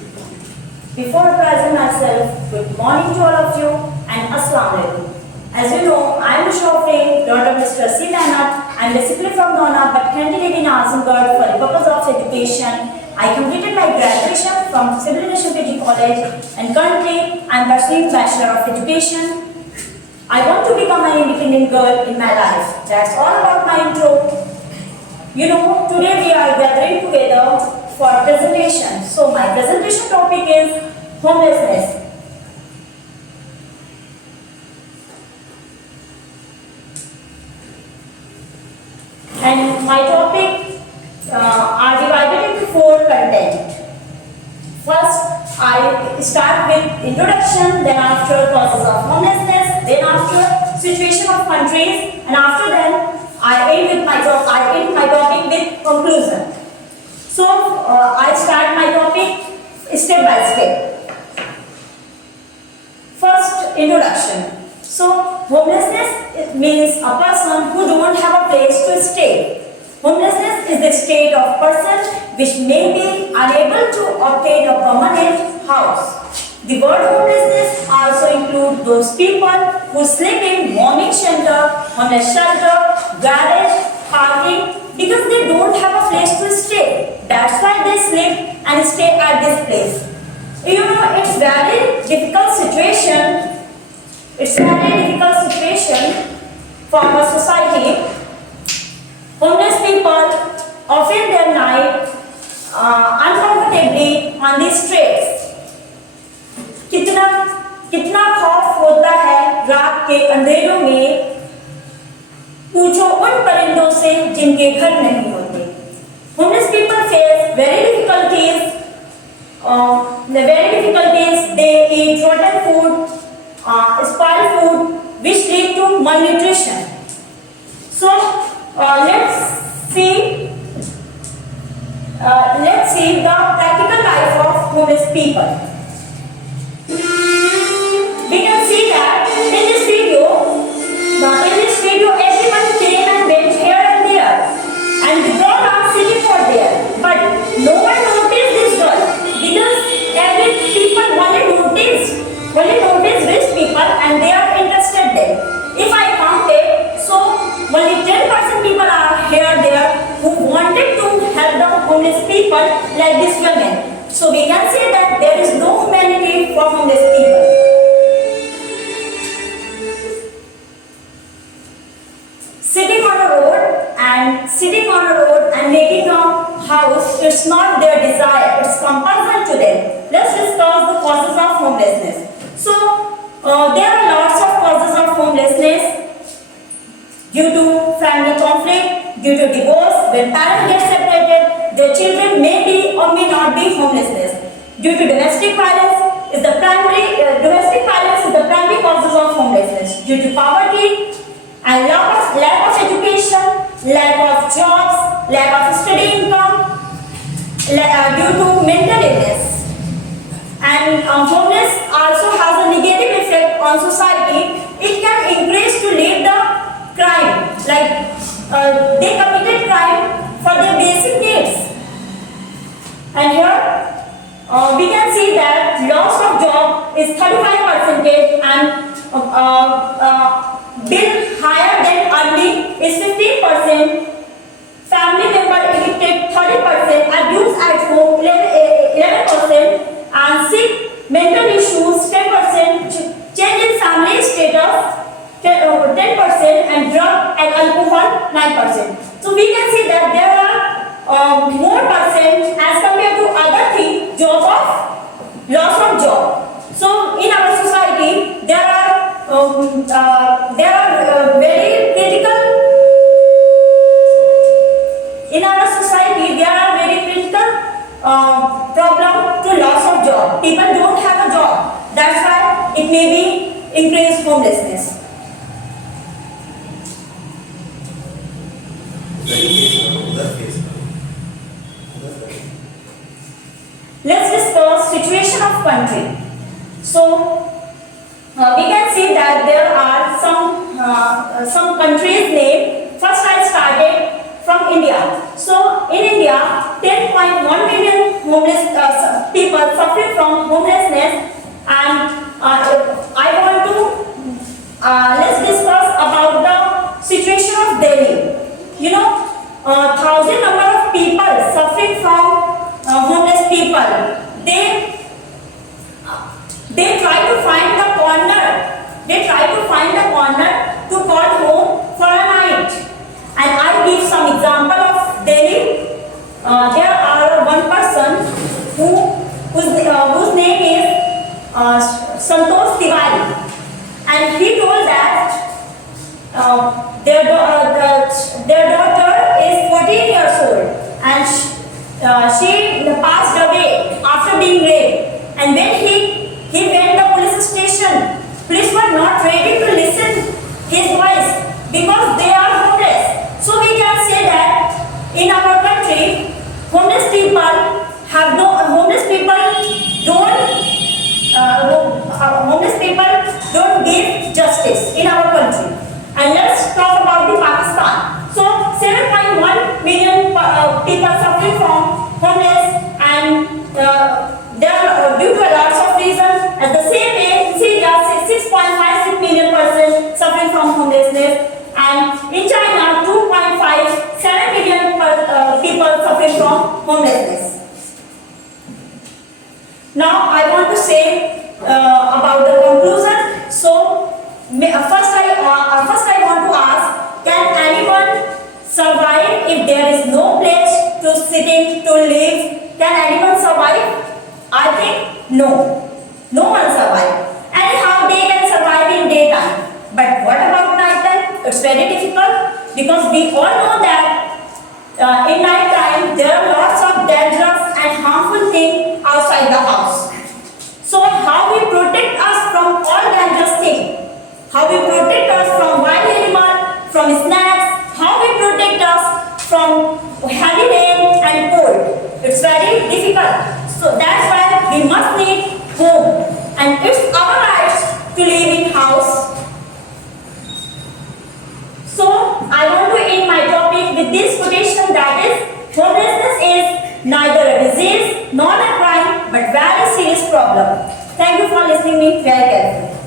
Before present myself, good morning to all of you and Assalamu alaikum. As you know, I am Shofri, daughter of Mr. Rasid Ahmed. I am basically from Dona but currently live in Azamgarh for the purpose of education. I completed my graduation from Civil Aviation PG College and currently I am pursuing Bachelor of Education. I want to become an independent girl in my life. That's all about my intro. You know, today we are gathering together for presentation. So my presentation topic is homelessness. And my topic are divided into 4 content. First, I start with introduction, then after causes of homelessness, then after situation of countries, and after then I end my topic with conclusion. So I start my topic step by step. First, introduction. So homelessness means a person who don't have a place to stay. Homelessness is the state of person which may be unable to obtain a permanent house. The word homelessness also includes those people who sleep in warming shelter, homeless shelter, garage, parking, because they don't have a place to stay. That's why they sleep and stay at this place. You know, it's very difficult situation. It's a very difficult situation for our society. Homeless people often their night uncomfortably on the streets. कितना खौफ होता है रात के अंधेरों में, पूछो उन परिंदों से जिनके घर नहीं होते. Homeless people face very difficulties. They eat rotten food, spoiled food, which lead to malnutrition. So let's see the practical life of homeless people. We can see that in this video everyone came and went here and there, and the girl are sitting for there, but no one noticed this girl because every people only notice rich people and they are interested them. If I count it, so only 10% people are here there who wanted to help the homeless people like this woman. So we can say that there is no humanity for homeless people. Sitting on a road and making a house, it's not their desire, it's compulsion to them. Let's discuss the causes of homelessness. So, there are lots of causes of homelessness due to family conflict, due to divorce. When parents get separated, their children may be or may not be homelessness. Due to domestic violence is the primary causes of homelessness. Due to poverty and lack of education, lack of jobs, lack of steady income, due to mental illness. And homeless also has a negative effect on society. It can encourage to lead the crime, like they committed crime for their basic needs. And here we can see that loss of job is 35% and bill higher than earning is 15%. Family member evicted 30%, abuse at home 11%, and sick mental issues 10%, change in family status 10%, and drug and alcohol 9%. So we can see that there are more percent as compared to other things, loss of job. So in our society there are very critical. In our society, there are very critical problem to loss of job. People don't have a job. That's why it may be increased homelessness. Let's discuss situation of country. So we can see that there are some countries named. First I started from India. So in India, 10.1 million homeless people suffering people, they try to find the corner. They try to find a corner to call home for a night. And I give some example of Delhi. There are one person whose name is Santosh Tiwari, and he told that their daughter is 14 years old, and she passed away after being raped. And when he went to the police station, police were not ready to listen his voice because they are homeless. So we can say that in our country, homeless people don't give justice in our country. And let's talk about the Pakistan. So 7.1 million people suffering from homeless, and there are due to lots of reasons. At the same way, in Syria, 6.56 million persons suffering from homelessness, and in China, 2.57 million people suffering from homelessness. Now I want to say about the conclusion. So first I want to ask, can anyone survive if there is no place to sitting to live? Can anyone survive? I think no one survive. Anyhow, they can survive in daytime, but what about night time? It's very difficult, because we all know that in night time there are lots of dangerous and harmful things outside the house. So how we protect us from all dangerous things? How we protect us from wild animal, from snakes? How we protect us from heavy rain and cold? It's very difficult. So that's why we must need home, and it's our right to live in house. So I want to end my topic with this quotation, that is, homelessness is neither a disease nor a crime, but very serious problem. Thank you for listening me very carefully.